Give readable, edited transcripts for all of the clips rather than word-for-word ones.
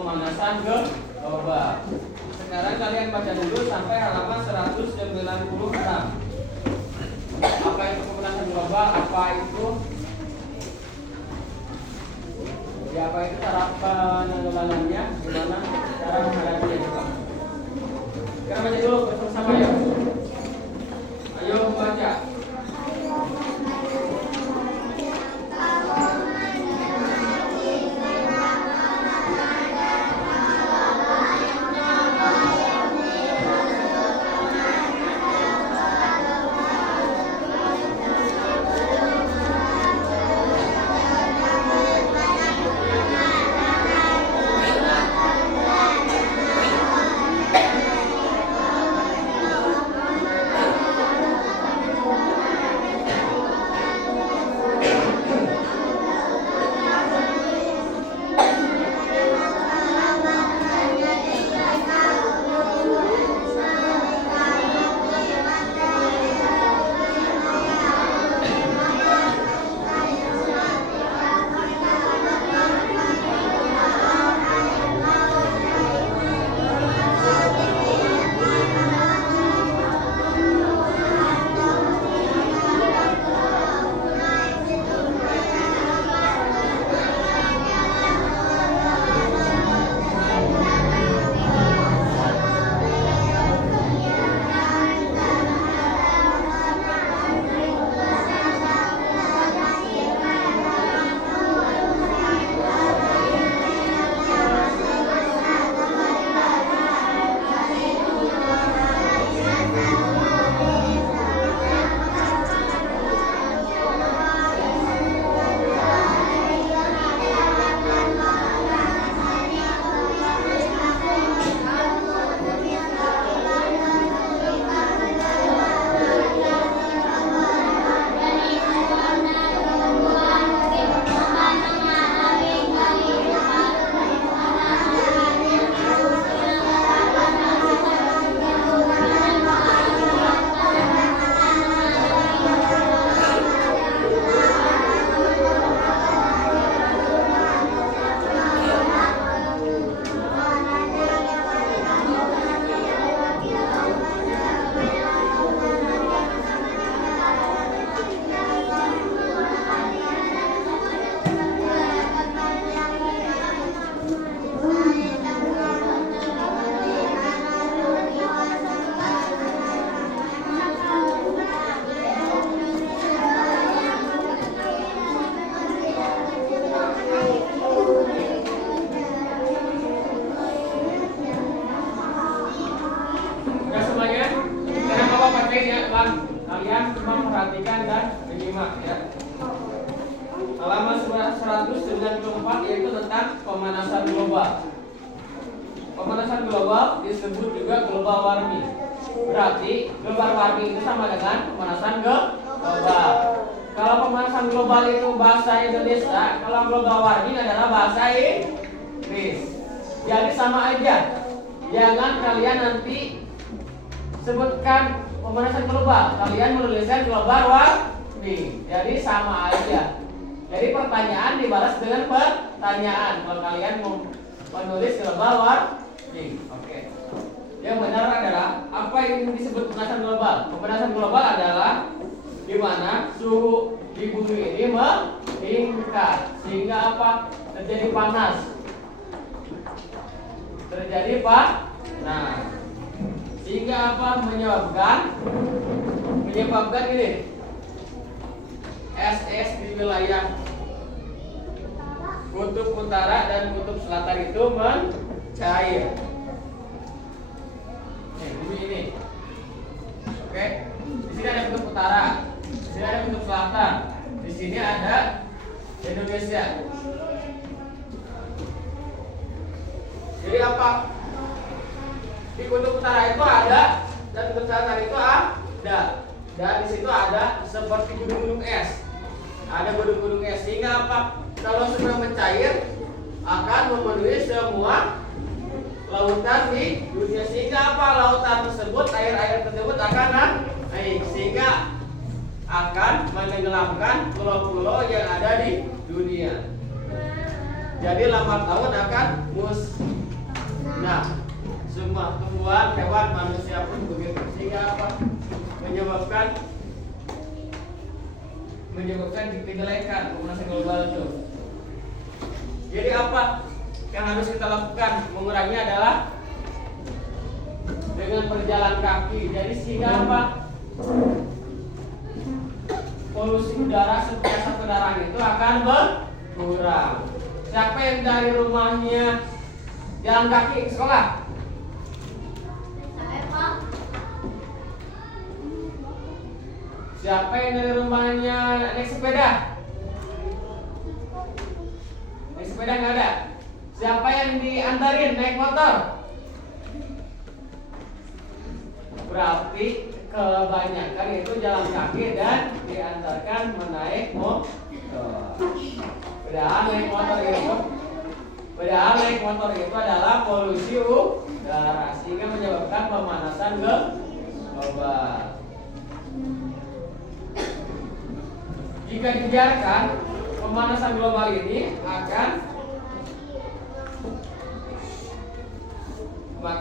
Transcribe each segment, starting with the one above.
pemanasan global. Sekarang kalian baca dulu sampai halaman 196. Apa itu pemanasan global? Apa itu cara penanggulangannya? Gimana cara menghadapinya juga? Sekarang baca dulu bersama-sama ya. Ayo baca. Kalian cuma perhatikan dan menyimak ya. Halaman 194 yaitu tentang pemanasan global. Pemanasan global disebut juga global warming. Berarti global warming itu sama dengan pemanasan global. Kalau pemanasan global itu bahasa Indonesia, kalau global warming adalah bahasa Inggris. Jadi sama aja. Jangan kalian nanti sebutkan pemanasan global, kalian menuliskan global warming. Jadi sama aja. Jadi pertanyaan dibalas dengan pertanyaan kalau kalian menulis global warming. Oke. Yang benar adalah apa yang disebut pemanasan global? Pemanasan global adalah di mana suhu di bumi ini meningkat sehingga apa? Terjadi panas. Nah, sehingga apa? Menyebabkan ini es di wilayah kutub utara dan kutub selatan itu mencair. Bumi ini. Oke. Di sini ada kutub utara, di sini ada kutub selatan, di sini ada Indonesia. Jadi apa? Di kutub utara itu ada dan kutub selatan itu ada. Dan di situ ada seperti gunung-gunung es. Ada gunung-gunung es sehingga apa? Kalau sudah mencair akan memenuhi semua lautan di dunia sehingga apa? Lautan tersebut, air-air tersebut akan naik sehingga akan menenggelamkan pulau-pulau yang ada di dunia. Jadi lambat laun akan Nah, semua tumbuhan, hewan, manusia pun begitu. Sehingga apa? Menyebabkan kejelekan pemanasan global itu. Jadi apa yang harus kita lakukan mengurangi adalah dengan berjalan kaki. Jadi sehingga apa? Polusi udara seperti asap kendaraan itu akan berkurang. Siapa yang dari rumahnya jalan kaki ke sekolah? Saya, Pak. Siapa yang dari rumahnya naik sepeda? Naik sepeda nggak ada. Siapa yang diantarin naik motor? Berarti kebanyakan itu jalan kaki dan diantarkan menaik motor. Padahal naik motor itu adalah polusi udara sehingga menyebabkan pemanasan global. Jika dibiarkan, pemanasan global ini maka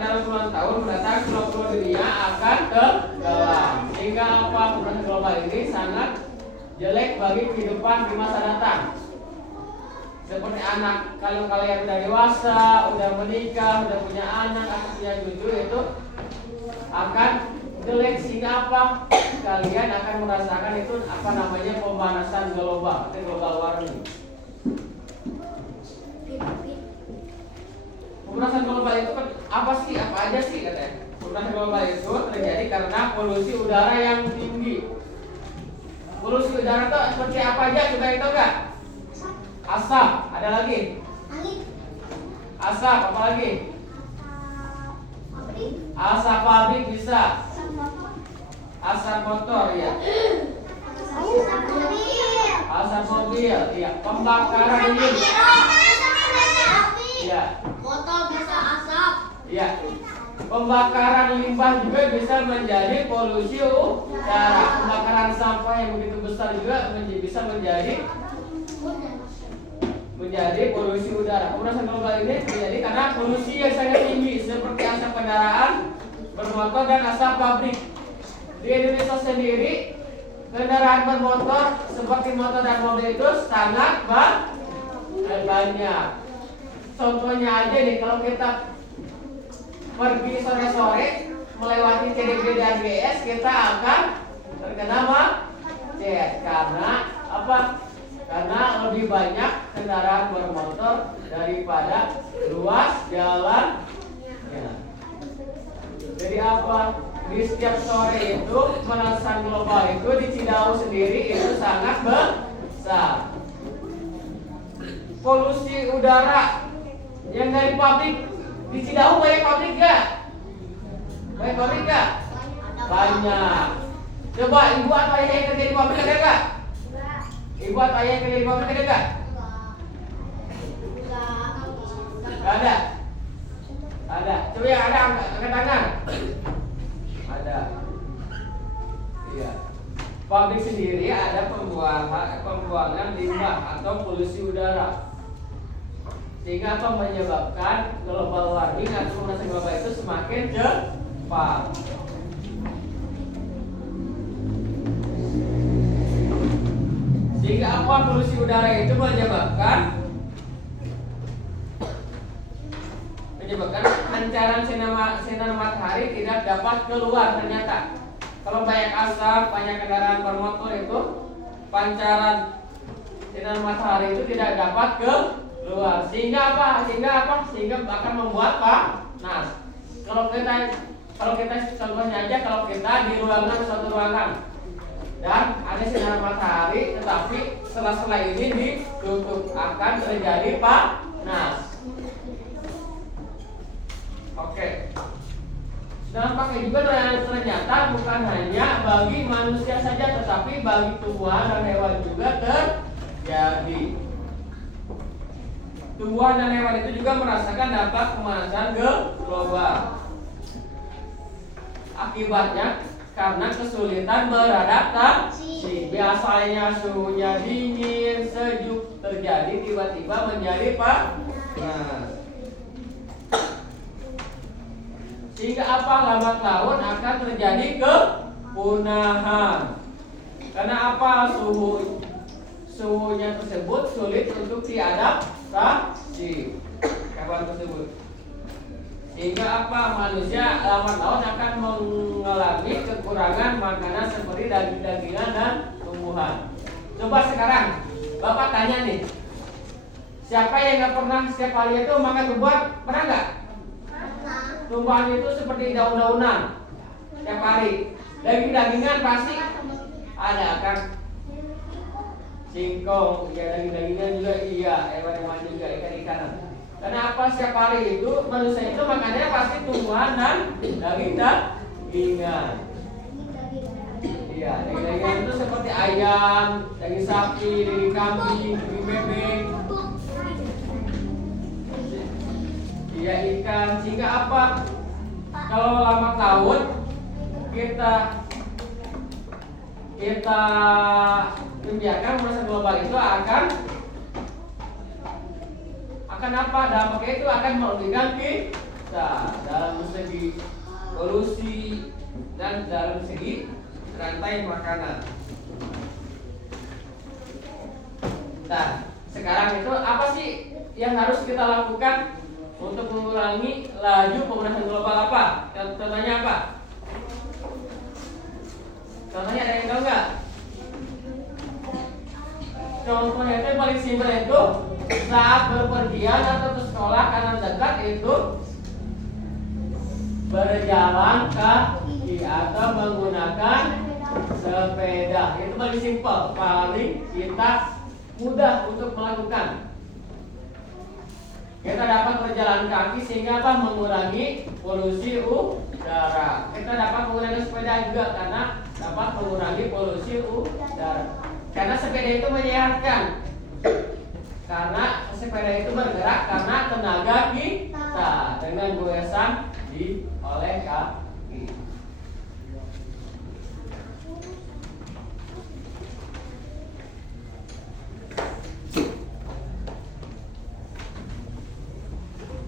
dalam puluhan tahun mendatang pulau-pulau dunia akan tenggelam. Sehingga apa? Pemanasan global ini sangat jelek bagi kehidupan di masa datang. Seperti anak, kalau kalian udah dewasa, udah menikah, udah punya anak, atau punya cucu itu akan jelek. Sehingga apa? Kalian akan merasakan itu apa namanya pemanasan global, atau global warming. Pemanasan global itu kan apa sih? Apa aja sih katanya? Pemanasan global itu terjadi karena polusi udara yang tinggi. Polusi udara itu seperti apa aja? Coba yang tahu nggak? Asap, ada lagi? Asap, apa lagi? Asap pabrik bisa. Asap motor ya. Asap mobil, ya. Pembakaran ini. Ya. Motor bisa asap. Ya. Pembakaran limbah juga bisa menjadi polusi udara. Pembakaran sampah yang begitu besar juga bisa menjadi polusi udara. Pemanasan global ini terjadi karena polusi yang sangat tinggi seperti asap kendaraan bermotor dan asap pabrik. Di Indonesia sendiri kendaraan bermotor seperti motor dan mobil itu sangat banyak. Contohnya aja nih, kalau kita pergi sore-sore melewati CDB dan GS, kita akan terkena macet. Karena apa? Karena lebih banyak kendaraan bermotor daripada luas jalan. Ya. Jadi apa? Di setiap sore itu pemanasan global itu di Cidahu sendiri itu sangat besar. Polusi udara yang dari pabrik di Cidahu banyak pabrik gak? Banyak pabrik gak? Banyak. Coba ibu atau ayah yang kerja di pabrik ada gak? Ibu atau ayah yang kerja di pabrik ada gak? Gak ada. Ada. Coba yang ada angkat tangan. Ada. Iya. Pabrik sendiri ada pembuangan limbah atau polusi udara. Sehingga apa menyebabkan global warming atau pemanasan global itu semakin cepat. Sehingga apa polusi udara itu menyebabkan pancaran sinar matahari tidak dapat keluar ternyata. Kalau banyak asap, banyak kendaraan bermotor itu pancaran sinar matahari itu tidak dapat keluar. Sehingga akan membuat panas. Kalau kita contohnya aja, kalau kita di suatu ruangan dan ada sinar matahari, tetapi sela-sela ini ditutup, akan terjadi panas. Oke. Dampaknya juga ternyata bukan hanya bagi manusia saja, tetapi bagi tumbuhan dan hewan juga terjadi. Tumbuhan dan hewan itu juga merasakan dampak pemanasan global. Akibatnya karena kesulitan beradaptasi. Biasanya suhunya dingin, sejuk, terjadi tiba-tiba menjadi panas. Sehingga apa? Lambat laun akan terjadi kepunahan. Karena apa? Suhunya tersebut sulit untuk diadaptasi kawan tersebut. Sehingga apa? Manusia lambat laun akan mengalami kekurangan makanan seperti daging-dagingan dan tumbuhan. Coba sekarang Bapak tanya nih, siapa yang nggak pernah setiap hari itu makan tumbuhan? Pernah nggak? Tumbuhan itu seperti daun-daunan setiap hari. Daging-dagingan pasti ada kan? Singkong, ya daging-dagingan juga iya, hewan-hewan juga, ikan-ikanan. Karena apa? Setiap hari itu manusia itu makannya pasti tumbuhan dan daging-dagingan. Iya, daging-dagingan itu seperti ayam, daging sapi, daging kambing, daging bebek. Iya, ikan. Sehingga apa? Kalau lambat laun kita membiarkan pemanasan global itu akan apa? Dampaknya itu akan merugikan kita dalam segi polusi dan dalam segi rantai makanan. Nah, sekarang itu apa sih yang harus kita lakukan untuk mengurangi laju pemanasan global? Apa? Contohnya apa? Contohnya ada yang tahu nggak? Contohnya itu yang paling simpel itu saat berpergian atau ke sekolah karena dekat itu berjalan kaki atau menggunakan sepeda. Itu paling simpel, paling kita mudah untuk melakukan. Kita dapat berjalan kaki sehingga apa? Mengurangi polusi udara. Kita dapat menggunakan sepeda juga karena dapat mengurangi polusi udara. Karena sepeda itu menyehatkan. Karena sepeda itu bergerak karena tenaga kita dengan goyasan oleh kaki.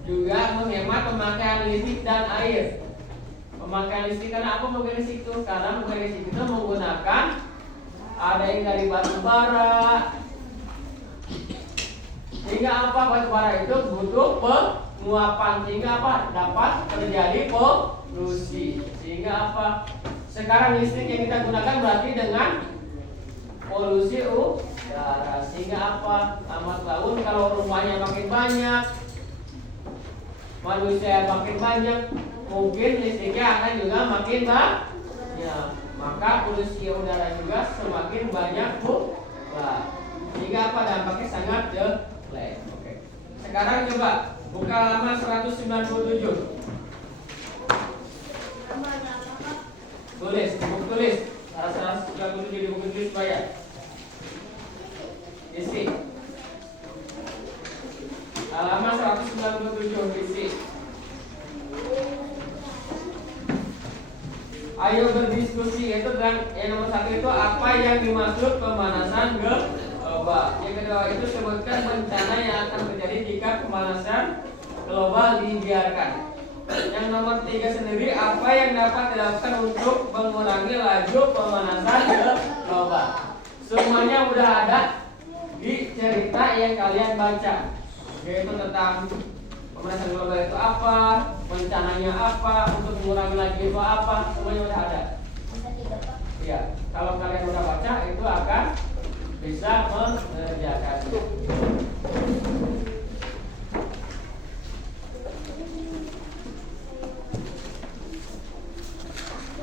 Juga menghemat pemakaian listrik dan air. Pemakaian listrik karena apa? Pemakaian listrik itu karena pemakaian listrik itu menggunakan ada yang dari batu bara. Sehingga apa? Batu bara itu butuh penguapan sehingga apa? Dapat terjadi polusi. Sehingga apa? Sekarang listrik yang kita gunakan berarti dengan polusi udara. Sehingga apa? Lambat laun kalau rumahnya makin banyak, manusia makin banyak, mungkin listriknya akan juga makin banyak. Maka polusi udara juga semakin banyak pula. Sehingga apa? Dampaknya sangat jelek. Oke. Sekarang coba buka halaman 197. Tulis, buku tulis. 197 di buku tulis bayar. Isi. Halaman 197 isi. Ayo berdiskusi. Itu yang nomor 1 itu apa yang dimaksud pemanasan global. Yang kedua itu sebutkan bencana yang akan terjadi jika pemanasan global dibiarkan. Yang nomor 3 sendiri apa yang dapat dilakukan untuk mengurangi laju pemanasan global. Semuanya udah ada di cerita yang kalian baca, yaitu tentang pemanasan global itu apa, bencananya apa, untuk mengurangi laju itu apa, semuanya udah ada. Iya, kalau kalian udah baca itu akan bisa